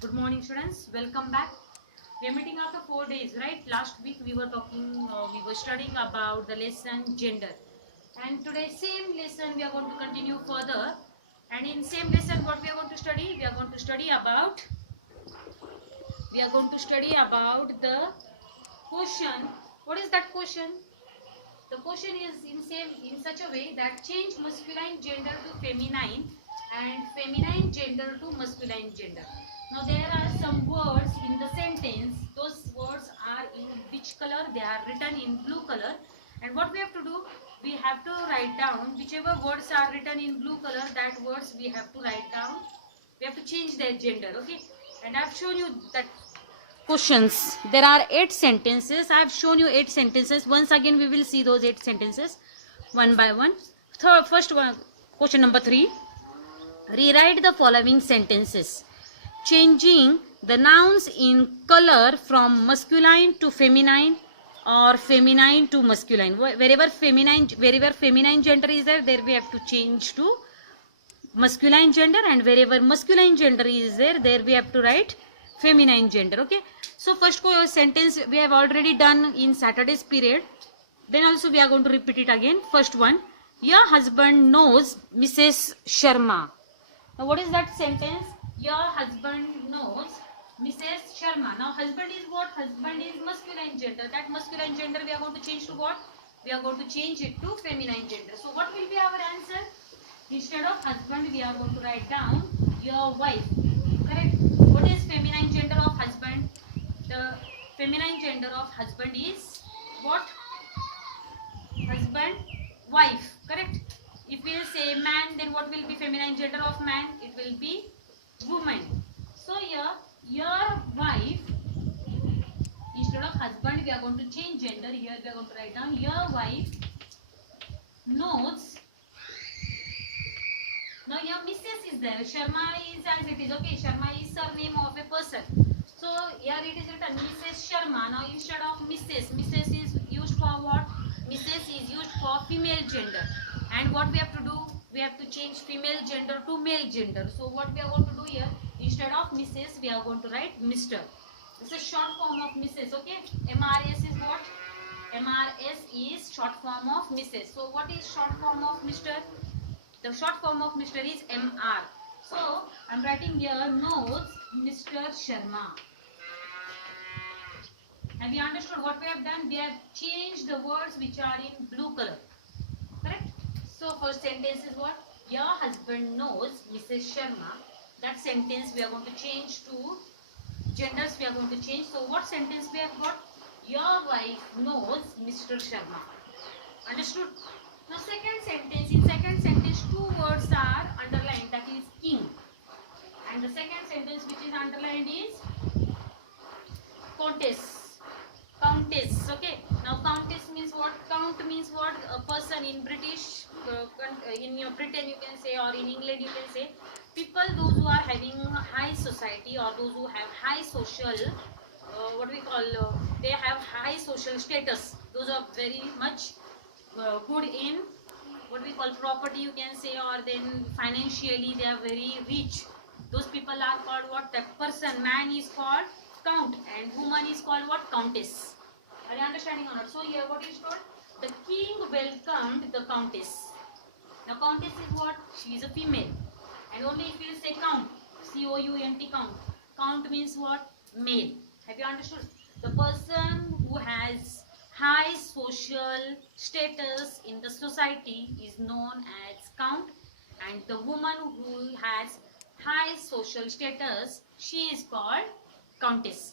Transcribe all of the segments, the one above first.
Good morning, students. Welcome back. We are meeting after 4 days, right? Last week we were studying about the lesson gender, and today same lesson we are going to continue further. And in same lesson, what we are going to study? We are going to study about the question. What is that question? The question is in such a way that change masculine gender to feminine and feminine gender to masculine gender. Now there are some words in the sentence. Those words are in which color? They are written in blue color. And what we have to do? We have to write down whichever words are written in blue color. That words we have to write down. We have to change their gender. Okay. And I have shown you that questions. There are 8 sentences. I have shown you 8 sentences. Once again we will see those 8 sentences one by one. First one, question number 3. Rewrite the following sentences, changing the nouns in color from masculine to feminine or feminine to masculine. Wherever feminine gender is there we have to change to masculine gender, and wherever masculine gender is there we have to write feminine gender. Okay, so first sentence we have already done in Saturday's period, then also we are going to repeat it again. First one, your husband knows Mrs. Sharma. Now what is that sentence? Your husband knows Mrs. Sharma. Now husband is what? Husband is masculine gender. That masculine gender we are going to change to what? We are going to change it to feminine gender. So what will be our answer? Instead of husband we are going to write down your wife. Correct? What is feminine gender of husband? The feminine gender of husband is what? Husband, wife. Correct? If we will say man, then what will be feminine gender of man? It will be woman. So here, your wife, instead of husband we are going to change gender. Here we are going to write down your wife knows. Now here Mrs. is there. Sharma is as it is. Okay, Sharma is surname of a person. So here it is written Mrs. Sharma. Now instead of Mrs is used for what? Mrs is used for female gender. And what we have to do? We have to change female gender to male gender. So what we are going to do here? Instead of Mrs. we are going to write Mr. This is short form of Mrs. Okay. MRS is what? MRS is short form of Mrs. So what is short form of Mr.? The short form of Mr. is MR. So I am writing here knows Mr. Sharma. Have you understood what we have done? We have changed the words which are in blue color. Correct? So first sentence is what? Your husband knows Mrs. Sharma. That sentence we are going to change to genders. We are going to change. So what sentence we have got? Your wife knows Mr. Sharma. Understood? Now second sentence. In second sentence 2 words are underlined. That is king. And the second sentence which is underlined is countess. Countess. Okay. Now countess means what? Count means what? A person in British, in your Britain you can say, or in England you can say, people those who are having high society or those who have high social, they have high social status. Those are very much good in what we call property you can say, or then financially they are very rich. Those people are called what? That person. Man is called count and woman is called what? Countess. Are you understanding or not? So here what is told? The king welcomed the countess. Now countess is what? She is a female. And only if you say count, C-O-U-N-T, count. Count means what? Male. Have you understood? The person who has high social status in the society is known as count, and the woman who has high social status, she is called countess.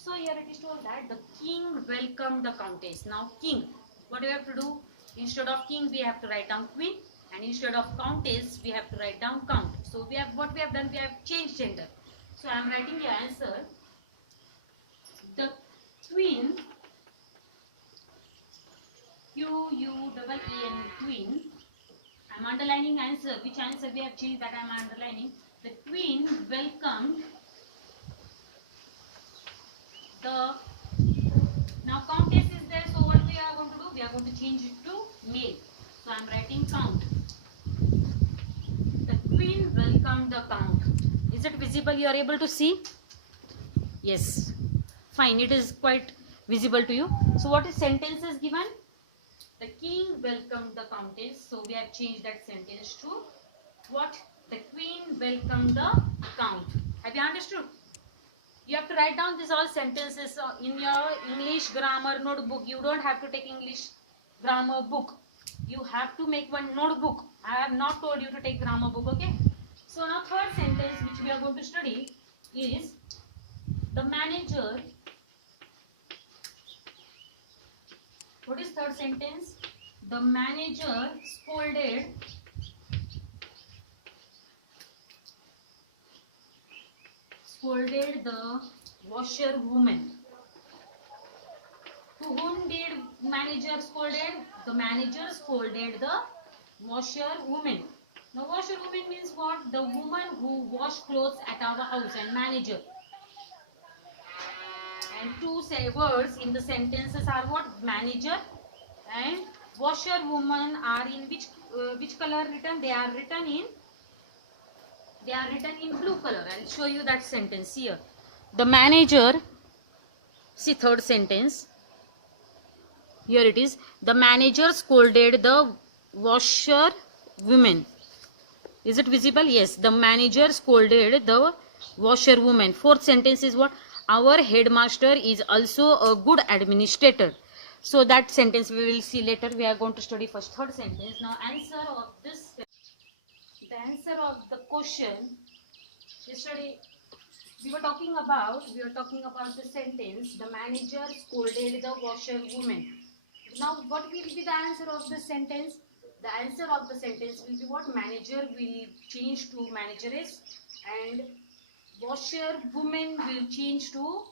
So here it is told that the king welcomed the countess. Now king, what do we have to do? Instead of king we have to write down queen, and instead of countess we have to write down count. So we have what we have done? We have changed gender. So I am writing the answer. The queen, Q-U-E-E-N, queen. I am underlining answer. Which answer we have changed? That I am underlining. The queen welcomed the. Now countess is there. So what we are going to do? We are going to change it to male. So I am writing count. The queen welcomed the count. it visible? You are able to see? Yes. Fine. It is quite visible to you. So what is sentence is given? The king welcomed the countess. So we have changed that sentence to what? The queen welcomed the count. Have you understood? You have to write down these all sentences in your English grammar notebook. You don't have to take English grammar book. You have to make one notebook. I have not told you to take grammar book, okay? So now third sentence which we are going to study is the manager. What is third sentence? The manager scolded the washerwoman. To whom did manager scolded? The manager scolded the washerwoman. Now washerwoman means what? The woman who wash clothes at our house, and manager. And two words in the sentences are what? Manager and washerwoman are in which color written? They are written in blue color. I'll show you that sentence here. The manager, see third sentence. Here it is. The manager scolded the washerwoman. Is it visible? Yes. The manager scolded the washerwoman. Fourth sentence is what? Our headmaster is also a good administrator. So that sentence we will see later. We are going to study first third sentence. Now answer of this. The answer of the question. Yesterday we were talking about the sentence. The manager scolded the washerwoman. Now what will be the answer of the sentence? The answer of the sentence will be what? Manager will change to manageress and washerwoman will change to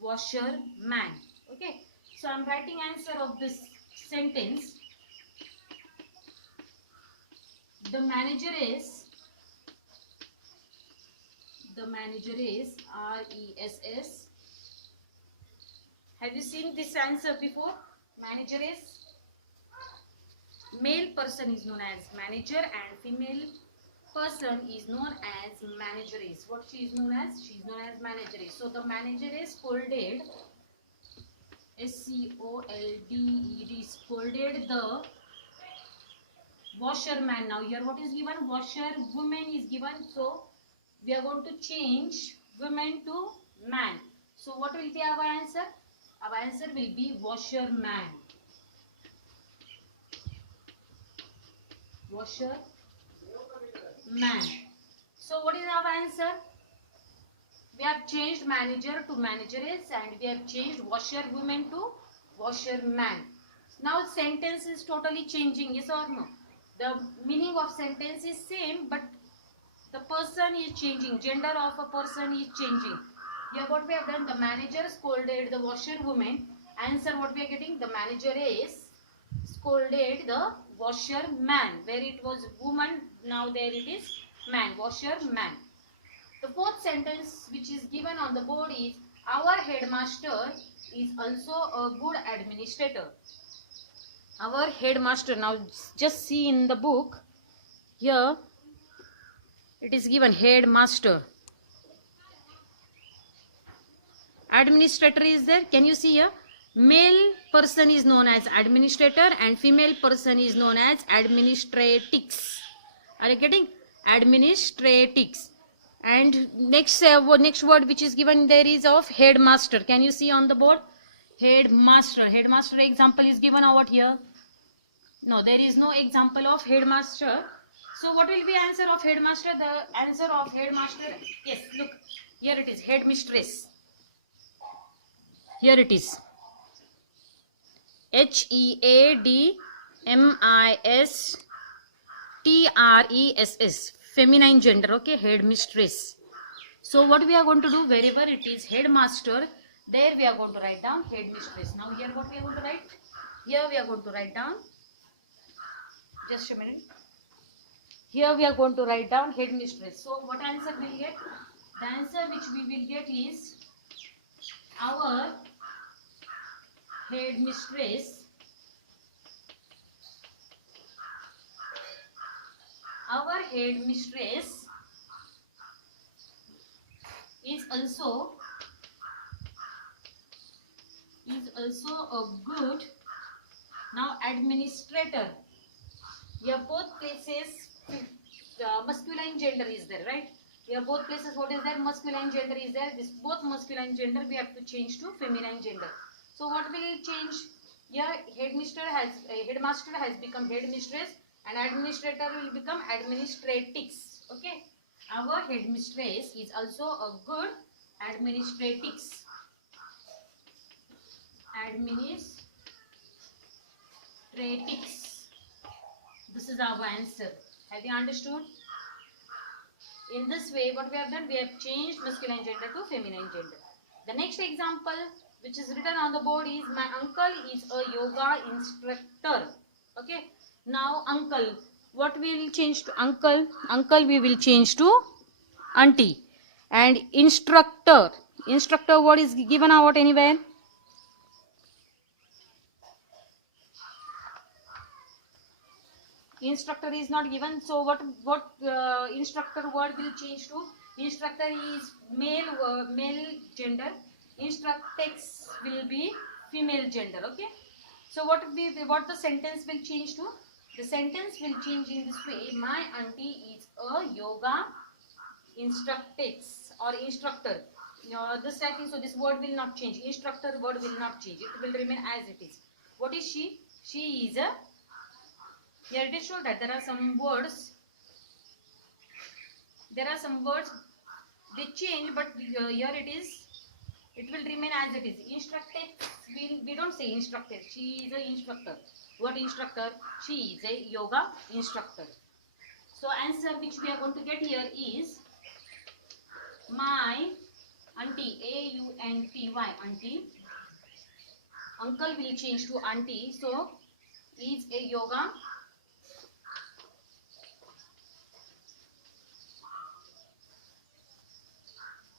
washerman. Okay. So I am writing answer of this sentence. The manager is RESS. Have you seen this answer before? Manager is, male person is known as manager and female person is known as manageress. What she is known as? She is known as manageress. So the manageress scolded, SCOLDED, scolded the washerman. Now here what is given? Washerwoman is given. So we are going to change woman to man. So what will be our answer? Our answer will be washerman. Washerman. So what is our answer? We have changed manager to manageress and we have changed washerwoman to washerman. Now sentence is totally changing, yes or no? The meaning of sentence is same, but the person is changing. Gender of a person is changing. Here what we have done, the manager scolded the washerwoman. Answer what we are getting? The manager is scolded the washerman. Where it was woman, now there it is man, washerman. The fourth sentence which is given on the board is our headmaster is also a good administrator. Our headmaster, now just see in the book, here it is given headmaster. Administrator is there. Can you see here? Male person is known as administrator and female person is known as administratix. Are you getting? Administratix. And next word which is given there is of headmaster. Can you see on the board? Headmaster. Headmaster example is given out here. No, there is no example of headmaster. So what will be answer of headmaster? The answer of headmaster, yes, look, here it is, headmistress. Here it is. HEADMISTRESS. Feminine gender, okay, headmistress. So what we are going to do, wherever it is headmaster, there we are going to write down headmistress. Now here what we are going to write? Here we are going to write down, just a minute. Here we are going to write down headmistress. So what answer we will get? The answer which we will get is our headmistress. Our headmistress is also a good now administrator. Here both places masculine gender is there, right? Here both places what is there? Masculine gender is there. This both masculine gender we have to change to feminine gender. So what will change? Here headmaster has become headmistress and administrator will become administratix. Okay. Our headmistress is also a good administratix. Administratix. This is our answer. Have you understood? In this way, what we have done, we have changed masculine gender to feminine gender. The next example, which is written on the board, is my uncle is a yoga instructor. Okay. Now, uncle, what we will change to uncle? Uncle we will change to auntie. And instructor. Instructor, what is given out anywhere? Instructor is not given, so what instructor word will change to? Instructor is male gender, instructex will be female gender. Okay, so what the sentence will change to? The sentence will change in this way: my auntie is a yoga instructex or instructor. This typing, so this word will not change. Instructor word will not change, it will remain as it is. What is she? She is a, here it is shown that there are some words they change, but here it will remain as it is. Instructex, we don't say instructor, she is a instructor. What instructor? She is a yoga instructor. So answer which we are going to get here is my auntie, A-U-N-T-Y, auntie. Uncle will change to auntie, so is a yoga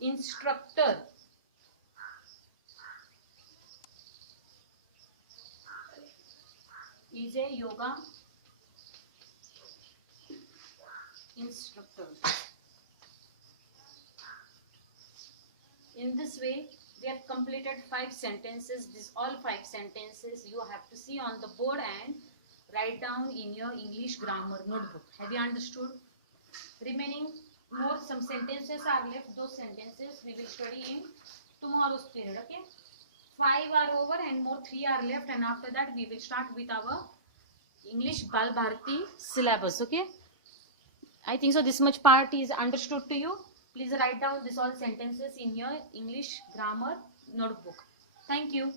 instructor. Is a yoga instructor. In this way, we have completed 5 sentences. These all 5 sentences you have to see on the board and write down in your English grammar notebook. Have you understood? Remaining more some sentences are left. Those sentences we will study in tomorrow's period. Okay, 5 are over and more 3 are left, and after that we will start with our English Bal Bharati syllabus. Okay, I think so this much part is understood to you. Please write down this all sentences in your English grammar notebook. Thank you.